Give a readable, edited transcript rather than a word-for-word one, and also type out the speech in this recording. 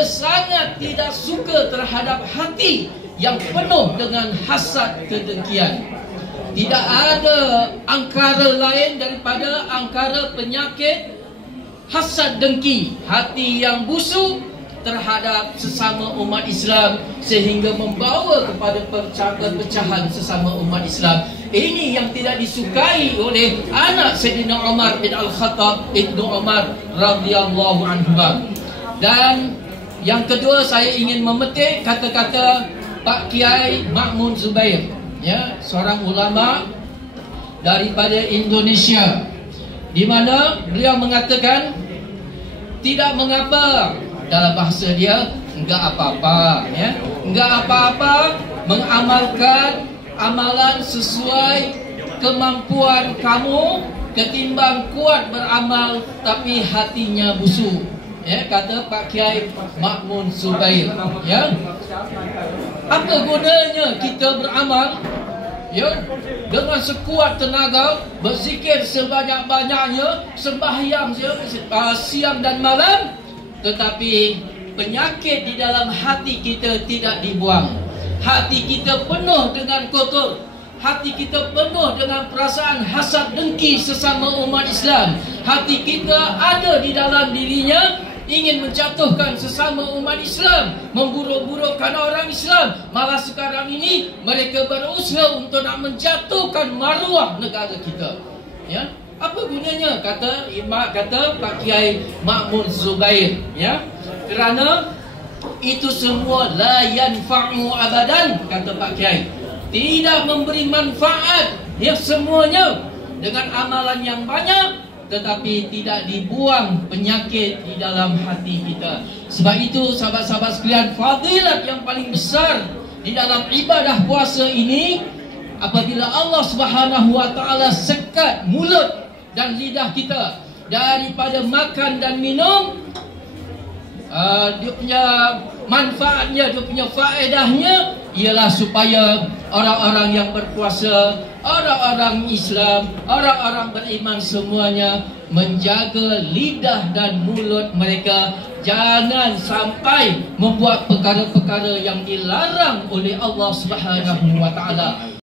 sangat tidak suka terhadap hati yang penuh dengan hasad kedengkian. Tidak ada angkara lain daripada angkara penyakit hasad dengki, hati yang busuk terhadap sesama umat Islam sehingga membawa kepada perpecahan sesama umat Islam. Ini yang tidak disukai oleh anak Sayyidina Umar bin Al-Khattab Ibnu Umar radhiyallahu anhu. Dan yang kedua, saya ingin memetik kata-kata Pak Kiai Ma'mun Zubair, ya, seorang ulama daripada Indonesia, di mana beliau mengatakan tidak mengapa, dalam bahasa dia, enggak apa-apa, ya, enggak apa-apa mengamalkan amalan sesuai kemampuan kamu ketimbang kuat beramal tapi hatinya busuk, ya, kata Pak Kiai Ma'mun Zubair, ya. Apa gunanya kita beramal, ya, dengan sekuat tenaga, berzikir sebanyak-banyaknya, sembahyang siang dan malam, tetapi penyakit di dalam hati kita tidak dibuang. Hati kita penuh dengan kotor, hati kita penuh dengan perasaan hasad dengki sesama umat Islam. Hati kita ada di dalam dirinya ingin menjatuhkan sesama umat Islam, memburuk-burukkan orang Islam. Malah sekarang ini mereka berusaha untuk nak menjatuhkan maruah negara kita, ya. Apa gunanya, kata Pak Kiai Ma'mun Zubair, ya, kerana itu semua la yanfa'u abadan, kata Pak Kiai, tidak memberi manfaat, ya, semuanya dengan amalan yang banyak tetapi tidak dibuang penyakit di dalam hati kita. Sebab itu sahabat-sahabat sekalian, fadilat yang paling besar di dalam ibadah puasa ini, apabila Allah Subhanahu wa taala sekat mulut dan lidah kita daripada makan dan minum, dia punya manfaatnya, dia punya faedahnya ialah supaya orang-orang yang berpuasa, orang-orang Islam, orang-orang beriman semuanya menjaga lidah dan mulut mereka, jangan sampai membuat perkara-perkara yang dilarang oleh Allah Subhanahu wa taala.